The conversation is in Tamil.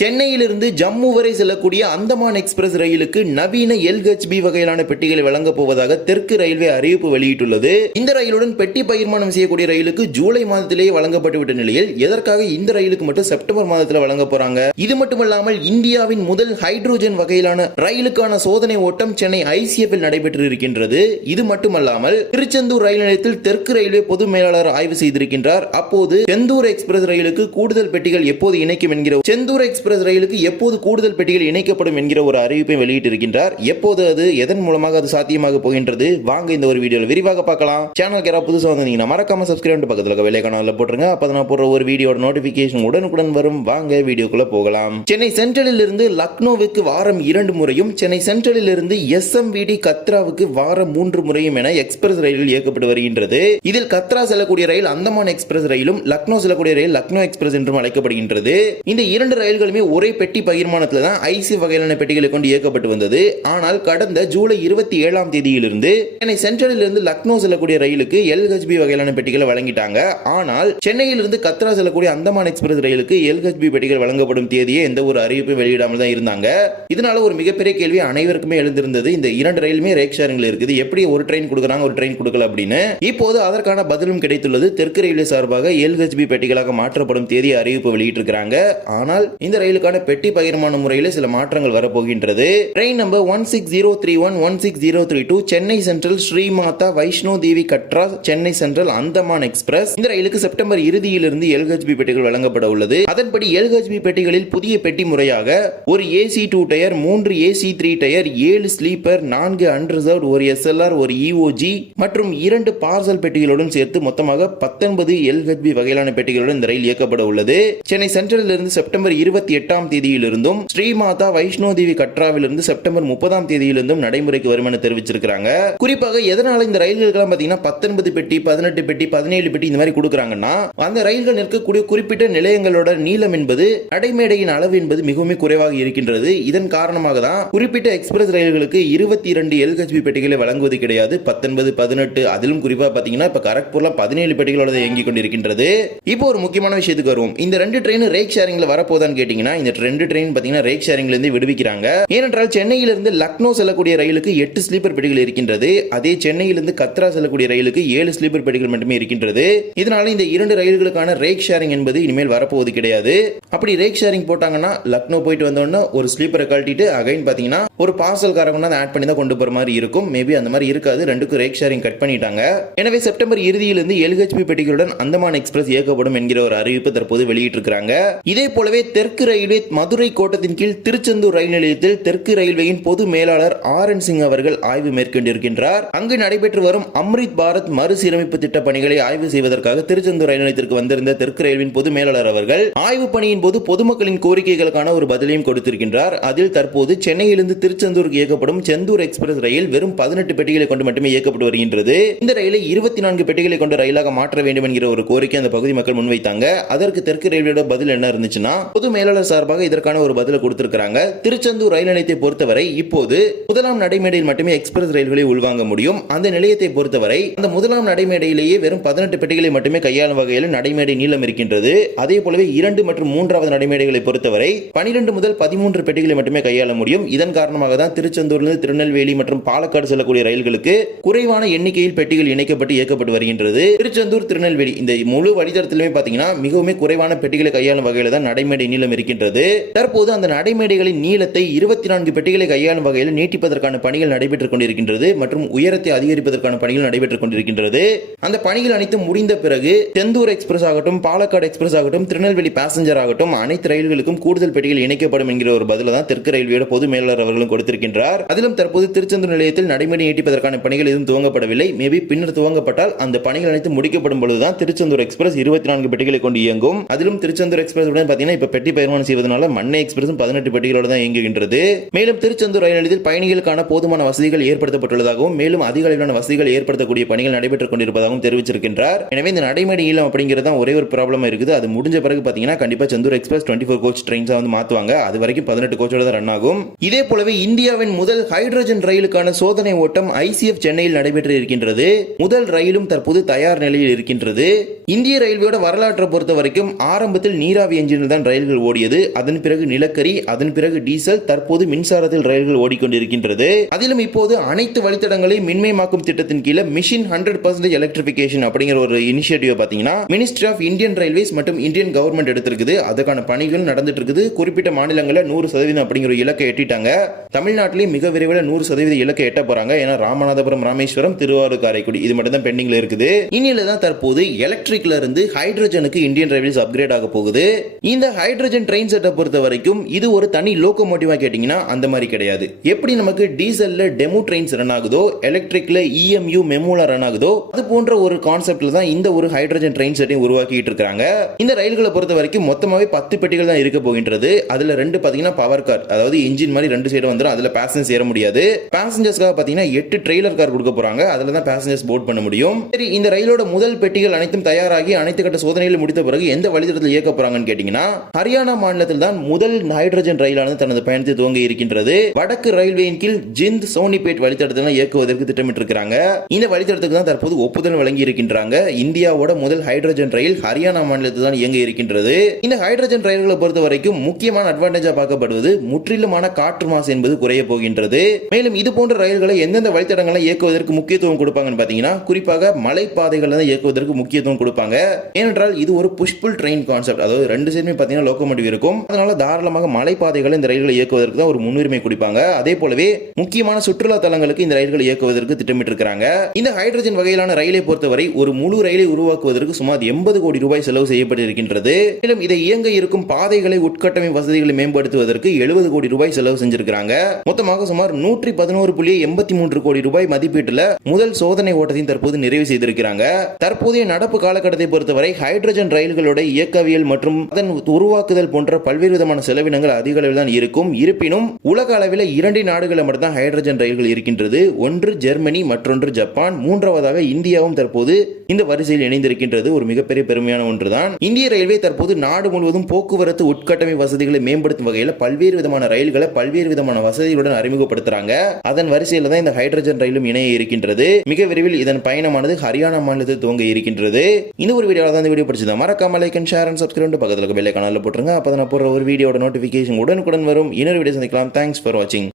சென்னையிலிருந்து ஜம்மு வரை செல்லக்கூடிய அந்தமான் எக்ஸ்பிரஸ் ரயிலுக்கு நவீன LHB வகையிலான பெட்டிகளை வழங்கப் போவதாக தெற்கு ரயில்வே அறிவிப்பு வெளியிட்டுள்ளது. இந்த ரயிலுடன் பெட்டி பகிர்மானம் செய்யக்கூடிய ரயிலுக்கு ஜூலை மாதத்திலேயே வழங்கப்பட்டுவிட்ட நிலையில் எதற்காக இந்த ரயிலுக்கு மட்டும் செப்டம்பர் மாதத்தில் வழங்க போறாங்க? இது மட்டுமல்லாமல் இந்தியாவின் முதல் ஹைட்ரோஜன் வகையிலான ரயிலுக்கான சோதனை ஓட்டம் சென்னை ICF நடைபெற்று இருக்கின்றது. இது மட்டுமல்லாமல் திருச்செந்தூர் ரயில் நிலையத்தில் தெற்கு ரயில்வே பொது மேலாளர் ஆய்வு செய்திருக்கின்றார். அப்போது செந்தூர் எக்ஸ்பிரஸ் ரயிலுக்கு கூடுதல் பெட்டிகள் எப்போது இணைக்கும் என்கிற செந்தூர் எக்ஸ்பிரஸ் ரயிலுக்கு எப்போது கூடுதல் பெட்டிகள் இணைக்கப்படும் என்கிற ஒரு அறிவிப்பை வெளியிட்டிருக்கின்றார். எப்போது அது எதன் மூலமாக அது சாத்தியமாக போகின்றது? வாங்க இந்த ஒரு வீடியோவில் விரிவாக பார்க்கலாம். சேனலுக்கு யாராவது புதுசாக வந்தீங்கன்னா மறக்காம சப்ஸ்கிரைப் பண்ணி பக்கத்துல இருக்க பெல் ஐகானை போட்டுருங்க. அப்பதான் நான் போடுற ஒரு வீடியோட நோட்டிபிகேஷன் உடனுக்குடன் வரும். வாங்க வீடியோக்குள்ள போகலாம். சென்னை சென்ட்ரலில் இருந்து லக்னோவுக்கு வாரம் 2 முறையும், சென்னை சென்ட்ரலில் இருந்து SMVD கத்ராவுக்கு வாரம் 3 முறையும் என எக்ஸ்பிரஸ் ரயிலில் இயக்கப்பட்டு வருகின்றது. இதில் கத்ரா செல்லக்கூடிய ரயில் அந்தமான் எக்ஸ்பிரஸ் ரயிலும், லக்னோ செல்லக்கூடிய ரயில் லக்னோ எக்ஸ்பிரஸ் என்றும் அழைக்கப்படுகின்றது. இந்த 2 ரயில்களுமே ஒரே பெட்டி பகிர்மானத்தில் தான் ICF வகையிலான பெட்டிகளை கொண்டு இயக்கப்பட்டு வந்தது. ஆனால் கடந்த ஜூலை 27ஆம் தேதியிலிருந்து சென்னை சென்ட்ரலில் இருந்து லக்னோ செல்லக்கூடிய ரயிலுக்கு LHB வகையிலான பெட்டிகளை வழங்கிட்டாங்க. ஆனால் சென்னையில் இருந்து கத்ரா செல்லக்கூடிய அந்தமான் எக்ஸ்பிரஸ் ரயிலுக்கு LHB பெட்டிகள் வழங்கப்படும் தேதியை எந்த ஒரு அறிவிப்பும் வெளியிடாமல் தான் இருந்தாங்க. இதனால ஒரு மிகப்பெரிய கேள்வி அனைவருக்குமே எழுந்திருந்தது. இந்த 2 ரயிலுமே ரேக் ஷேரிங்ல இருக்குது, எப்படி ஒரு ட்ரெயின் கொடுக்குறாங்க ஒரு ட்ரெயின் கொடுக்கல அப்படின்னு. இப்போது அதற்கான பதிலும் கிடைத்துள்ளது. தெற்கு ரயில்வே சார்பாக LHB பெட்டிகளாக மாற்றப்படும் தேதி அறிவிப்பு வெளியிட்டிருக்கிறாங்க. ஆனால் இந்த ரயிலுக்கான பெட்டி பகிர்மான முறையில் சில மாற்றங்கள் வரப்போகின்றது. Train number 16031 16032 Chennai central Srimatha Vaishno Devi Katra Chennai central Andaman express. இந்த ரயிலுக்கு செப்டம்பர் இறுதியிலிருந்து LHB பெட்டிகள் வழங்கப்பட உள்ளது. அதன்படி LHB பெட்டிகளில் புதிய பெட்டி முறையாக ஒரு AC2 tier, 3 AC3 tier, 7 sleeper, 4 unreserved, ஒரு SLR, ஒரு EOG மற்றும் 2 பார்சல் பெட்டிகளுடன் சேர்த்து மொத்தமாக 19 LHB வகையிலான பெட்டிகளுடன் இந்த ரயில் இயக்கப்பட உள்ளது. சென்னை சென்ட்ரலில் இருந்து செப்டம்பர் 28ஆம் தேதியிலிருந்தும், ஸ்ரீமாதா வைஷ்ணோ தேவி கட்ராவிலிருந்து செப்டம்பர் 30ஆம் தேதியிலிருந்தும் நடைமுறைக்கு வரும் என தெரிவிச்சிருக்காங்க. குறிப்பாக எதனால இந்த ரயில்களுக்கு பாத்தீங்கன்னா 19 பெட்டி, 18 பெட்டி, 17 பெட்டி இந்த மாதிரி கொடுக்கறாங்கன்னா, அந்த ரயில்கள் நிற்கக்கூடிய குறிப்பிட்ட நிலையங்களோட நீளம் என்பது நடைமேடையின் அளவு என்பது மிகவும் குறைவாக இருக்கின்றது. இதன் காரணமாக தான் குறிப்பிட்ட எக்ஸ்பிரஸ் ரயில்களுக்கு 22 LHB பெட்டிகளை வழங்குவது கிடையாது. 19, 18, அதிலும் குறிப்பா பாத்தீங்கன்னா இப்ப கரக்பூர்ல 17 பெட்டிகளோட இயங்கிக் கொண்டிருக்கின்றது. இப்போ ஒரு முக்கியமான விஷயத்துக்கு வருவோம். இந்த 2 ட்ரெயின் ரேக் ஷேரிங்ல வரப்போதான்னு கேட்டீங்கன்னா, இந்த 2 ட்ரெயின் பாத்தீங்கன்னா ரேக் ஷேரிங்ல இருந்து விடுவிக்கிறாங்க. ஏனென்றால் சென்னையிலிருந்து லக்னோ செல்லக்கூடிய ரயிலுக்கு 8 ஸ்லீப்பர் பெட்டிகள் இருக்கின்றது. அதே சென்னையிலிருந்து கத்ரா செல்லக்கூடிய ரயிலுக்கு 7 ஸ்லீப்பர் பெட்டிகள் மட்டுமே இருக்கின்றது. இதனால இந்த 2 ரயில்களுக்கான ரேக் ஷேரிங் என்பது இனிமேல் வரப்போவது கிடையாது. அப்படி ரேக் ஷேரிங் போட்டாங்கன்னா லக்னோ போயிட்டு வந்தோம்னா ஒரு ஸ்லீப்பரை கழட்டிட்டு அகைன் பாத்தீங்கன்னா ஒரு பார்சல் காரங்க ஆட் பண்ணி தான் கொண்டு போற மாதிரி இருக்கும். மேபி அந்த மாதிரி இருக்காது. 2க்கும் ரேக் ஷேரிங் கட் பண்ணிட்டாங்க. எனவே செப்டம்பர் இறுதியிலிருந்து LHB பெட்டிகளுடன் அந்தமான் எக்ஸ்பிரஸ் இயக்கப்படும் என்கிற ஒரு அறிவிப்பு தற்போது வெளியிட்டிருக்கிறாங்க. இதே போலவே தெற்கு ரயில்வே மதுரை கோட்டத்தின் கீழ் திருச்செந்தூர் ரயில் நிலையத்தில் தெற்கு ரயில்வேயின் பொது மேலாளர் RN சிங் அவர்கள் ஆய்வு மேற்கொண்டிருக்கின்றார். அங்கு நடைபெற்று வரும் அம்ரித் பாரத் மறுசீரமைப்பு திட்ட பணிகளை ஆய்வு செய்வதற்காக திருச்செந்தூர் ரயில் நிலையத்திற்கு வந்திருந்த தெற்கு ரயில்வேயின் பொது மேலாளர் அவர்கள் ஆய்வு பணியின் போது பொதுமக்களின் கோரிக்கைகளுக்கான ஒரு பதிலையும் கொடுத்திருக்கின்றார். அதில் தற்போது சென்னையிலிருந்து திருச்செந்தூருக்கு இயக்கப்படும் செந்தூர் எக்ஸ்பிரஸ் ரயில் வெறும் 18 பெட்டிகளை கொண்டு மட்டுமே இயக்கப்பட்டு வருகின்றது. இந்த ரயிலை 24 பெட்டிகளை கொண்ட ரயிலாக மாற்ற வேண்டும் என்கிற ஒரு கோரிக்கை அந்த பகுதி மக்கள் முன்வைத்தாங்க. அதற்கு தெற்கு ரயில்வேயோட பதில் என்ன இருந்துச்சுன்னா, பொது மேலாளர் சார்பாக இதற்கான ஒரு பதிலை கொடுத்திருக்காங்க. திருச்செந்தூர் ரயில் நிலையத்தை பொறுத்தவரை இப்போது முதலாம் நடைமேடையில் மட்டுமே எக்ஸ்பிரஸ் ரயில்களை உள்வாங்க முடியும். அந்த நிலையத்தை பொறுத்தவரை அந்த முதலாம் நடைமேடையிலேயே வெறும் 18 பெட்டிகளை மட்டுமே கையாளும் வகையில் நடைமேடை நீளம் இருக்கின்றது. அதே போலவே 2 மற்றும் 3வது நடைமேடைகளை பொறுத்தவரை 12 முதல் 13 பெட்டிகளை மட்டுமே கையாள முடியும். இதன் காரணமாக தான் திருச்செந்தூரிலிருந்து திருநெல்வேலி மற்றும் பாலக்காடு செல்லக்கூடிய ரயில்களுக்கு குறைவான எண்ணிக்கையில் பெட்டிகள் இணைக்கப்பட்டு இயக்கப்பட்டு வருகின்றது. திருச்செந்தூர் திருநெல்வேலி இந்த முழு வழித்தடத்திலுமே பாத்தீங்கன்னா மிகவும் குறைவான பெட்டிகளை கையாளும் வகையில் தான் நடைமேடை நீளம் இருக்கின்றது. தற்போது அந்த நடைமேடைகளின் நீளத்தை 24 பெட்டிகளை கையாளும் வகையில் நீட்டிப்பதற்கான பணிகள் நடைபெற்றுக் கொண்டிருக்கின்றது மற்றும் உயரத்தை அதிகரிப்பதற்கான பணிகள் நடைபெற்றுக் கொண்டிருக்கின்றது. அந்த பணிகள் அனைத்தும் முடிந்த பிறகு செந்தூர் எக்ஸ்பிரஸ் ஆகட்டும், பாலக்காடு எக்ஸ்பிரஸ் ஆகட்டும், திருநெல்வேலி பேசஞ்சர் ஆகட்டும், அனைத்து ரயில்களுக்கும் கூடுதல் பெட்டிகள் இணைக்கப்படும் என்கிற ஒரு பதில தான் தெற்கு ரயில்வேயோட பொது மேலாளர் அவர்களும் கொடுத்திருக்கின்றார். அதிலும் தற்போது திருச்செந்தூர் நிலையத்தில் நடைமேடை நீட்டிப்பதற்கான பணிகள் எதுவும் துவங்கப்படவில்லை. மேபி பின்னர் துவங்கப்பட்டால் அந்த பணிகள் அனைத்து முடிக்கப்படும் பொழுதுதான் திருச்செந்தூர் எக்ஸ்பிரஸ் 24 பெட்டிகளை கொண்டு இயங்கும். அதிலும் திருச்செந்தூர் எக்ஸ்பிரஸ் உடன் பாத்தீங்கன்னா இப்ப பெட்டி பகிர்மானம் செய்வதனால மண்ணை எக்ஸ்பிரஸ் 18 பெட்டிகளோடு தான் இயங்குகின்றது. மேலும் திருச்செந்தூர் ரயில் நிலையத்தில் பயணிகளுக்கான போதுமான வசதிகள் ஏற்படுத்தப்பட்டுள்ளதாகவும் மேலும் அதிக அளவிலான வசதிகள் ஏற்படுத்தக்கூடிய பணிகள் நடைபெற்றுக் கொண்டிருப்பதாகவும் தெரிவிச்சிருக்கின்றார். எனவே இந்த நடைமேடை நீளம் அப்படிங்கிறது தான் ஒரே ஒரு ப்ராப்ளம் இருக்குது. அது முடிஞ்ச பிறகு பாத்தீங்கன்னா கண்டிப்பா செந்தூர் எக்ஸ்பிரஸ் 24 கோச் ட்ரெயின்ஸா வந்து மாத்துவாங்க. அது வரைக்கும் 18 கோச்சோட தான் ரன் ஆகும். இதே போலவே இந்தியாவின் முதல் ஹைட்ரோஜன் ரயிலுக்கான சோதனை ஓட்டம் ICF சென்னையில் நடைபெற்று இருக்கின்றது. முதல் ரயிலும் தற்போது தயார் நிலையில் இருக்கின்றது. இந்திய ரயில்வேயோட வரலாற்றை பொறுத்த வரைக்கும் ஆரம்பத்தில் நீராவி என்ஜினில் தான் ரயில்கள் ஓடியது. ஓடியது. அதன் பிறகு நிலக்கரி, அதன் பிறகு டீசல், தற்போது மின்சாரத்தில் ரயில்கள் ஓடிக்கொண்டிருக்கின்றது. அதிலும் இப்போது அனைத்து வழித்தடங்களையும் மின்மயமாக்கும் திட்டத்தின் கீழே மிஷன் 100% எலக்ட்ரிபிகேஷன் அப்படிங்கிற ஒரு இனிஷியேட்டிவ் பாத்தீங்கன்னா மினிஸ்ட்ரி ஆஃப் இந்தியன் ரயில்வேஸ் மற்றும் இந்தியன் கவர்மெண்ட் எடுத்திருக்குது. அதுக்கான பணிகள் நடந்துட்டு இருக்குது. குறிப்பிட்ட மாநிலங்களில் 100% அப்படிங்கிற இலக்கை எட்டிட்டாங்க. தமிழ்நாட்டிலேயும் மிக விரைவில் 100% இலக்கை எட்ட போறாங்க. ஏன்னா ராமநாதபுரம், ராமேஸ்வரம், திருவாரூர், காரைக்குடி இது மட்டும் தான் பெண்டிங்ல இருக்குது. இனியில தான் தற்போது எலக்ட்ரிக்ல இருந்து ஹைட்ரஜனுக்கு இந்தியன் ரயில்வேஸ் அப்கிரேட் ஆக போகுது. இந்த ஹைட்ரஜன் ட்ரெயின் செட்டை பொறுத்த வரைக்கும் இது ஒரு தனி லோகோமோட்டிவா கேட்டீங்கன்னா அந்த மாதிரி கிடையாது. எப்படி நமக்கு டீசல்ல டெமோ ட்ரெயின்ஸ் ரன் ஆகுதோ, எலக்ட்ரிக்ல இஎம்யூ மெமோல ரன் ஆகுதோ, அது போன்ற ஒரு கான்செப்ட்ல தான் இந்த ஒரு ஹைட்ரஜன் ட்ரெயின் செட்டையும் உருவாக்கிட்டு இருக்காங்க. இந்த ரயில்களை பொறுத்த வரைக்கும் மொத்தமாவே 10 பெட்டிகள் தான் இருக்க போகின்றது. அதுல 2 பாத்தீங்கன்னா பவர் கார், அதாவது இன்ஜின் மாதிரி 2 சைடு வந்துரும். அதுல பேசஞ்சர்ஸ் ஏற முடியாது. பேசஞ்சர்ஸ்க்காக பாத்தீங்கன்னா 8 ட்ரெய்லர் கார் கொடுக்க போறாங்க. அதுல தான் பேசஞ்சர்ஸ் போர்ட் பண்ண முடியும். சரி, இந்த ரயிலோட முதல் பெட்டிகள் அனைத்தும் தயாராகி அனைத்து கட்ட சோதனைகள் முடித்த பிறகு எந்த வழித்தடத்தில் இயக்க போறாங்கன்னு கேட்டீங்கன்னா ஹரியானா மாநிலத்தில் தான் முதல் ஹைட்ரஜன் ரயிலானது தனது பயணத்தை துவங்க இருக்கின்றது. வடக்கு ரயில்வேயின் கீழ் ஜிந்த் சோனிபேட் வழித்தடத்தில் இயக்குவதற்கு திட்டமிட்டிருக்கிறாங்க. இந்த வழித்தடத்துக்கு தான் தற்போது ஒப்புதல் வழங்கி இருக்கின்றாங்க. இந்தியாவோட முதல் ஹைட்ரஜன் ரயில் ஹரியானா மாநிலத்தில் தான் இயங்க இருக்கின்றது. இந்த ஹைட்ரஜன் ரயில்களை பொறுத்த வரைக்கும் முக்கியமான அட்வான்டேஜா பார்க்கப்படுவது முற்றிலுமான காற்று மாசு என்பது குறைய போகின்றது. மேலும் இது போன்ற ரயில்களை எந்தெந்த வழித்தடங்களை இயக்குவதற்கு முக்கியத்துவம் கொடுப்பாங்கன்னு பாத்தீங்கன்னா குறிப்பாக மலைப்பாதைகள் தான் இயக்குவதற்கு முக்கியத்துவம் கொடுப்பாங்க. ஏனென்றால் இது ஒரு புஷ் புல் ட்ரெயின் கான்செப்ட். அதாவது 2 சைடுமே பாத்தீங்கன்னா லோகோமோட்டிவ் இருக்கும். அதனால தாராளமாக மலைப்பாதைகளை இந்த ரயில்களை இயக்குவதற்கு தான் ஒரு முன்னுரிமை கொடுப்பாங்க. அதே போலவே முக்கியமான சுற்றுலா தலங்களுக்கு இந்த ரயில்களை இயக்குவதற்கு திட்டமிட்டிருக்கிறாங்க. இந்த ஹைட்ரஜன் வகையிலான ரயிலை பொறுத்தவரை ஒரு முழு ரயிலை உருவாக்குவதற்கு சுமார் 80 கோடி ரூபாய் செலவு செய்யப்பட்டிருக்கின்றது. மேலும் இதை இயங்க இருக்கும் பாதைகளை உட்கட்டமை வசதிகளை மேம்படுத்துவதற்கு 70 கோடி ரூபாய் செலவு செஞ்சிருக்காங்க. மொத்தமாக சுமார் 111.83 கோடி ரூபாய் மதிப்பீட்டில் முதல் சோதனை ஓட்டத்தையும் தற்போது நிறைவு செய்திருக்கிறாங்க. தற்போதைய நடப்பு காலகட்டத்தை பொறுத்தவரை ஹைட்ரஜன் ரயில்களோட இயக்கவியல் மற்றும் அதன் உருவாக்குதல் போன்ற பல்வேறு விதமான செலவினங்கள் அதிக அளவில் தான் இருக்கும். இருப்பினும் உலக அளவில் 2 நாடுகளில் மட்டும்தான் ஹைட்ரஜன் ரயில்கள் இருக்கின்றது. ஒன்று ஜெர்மனி, மற்றொன்று ஜப்பான். மூன்றாவதாக இந்தியாவும் தற்போது இந்த வரிசையில் இணைந்திருக்கின்றது. ஒரு மிகப்பெரிய பெருமையான ஒன்றுதான். இந்திய ரயில்வே தற்போது நாடு முழுவதும் போக்குவரத்து உட்கட்டமை வசதிகளை மேம்படுத்தும் வகையில் பல்வேறு விதமான ரயில்களை பல்வேறு விதமான வசதிகளுடன் அறிமுகப்படுத்துறாங்க. அதன் வரிசையில் தான் இந்த ஹைட்ரஜன் ரயிலும் இணைய இருக்கின்றது. மிக விரைவில் இதன் பயணமானது ஹரியானா மாநிலத்தில் துவங்க இருக்கின்றது. இந்த ஒரு வீடியோவில் தான் இந்த வீடியோ பிடிச்சதா மறக்காம like and share and subscribe பக்கத்தில் பெல் ஐகானை போட்டுருங்க. அப்பதான் நான் போடுற ஒரு வீடியோட நோட்டிபிகேஷன் உடனுக்குடன் வரும். இன்னொரு வீடியோ சந்திக்கலாம். தேங்க்ஸ் ஃபார் வாட்சிங்.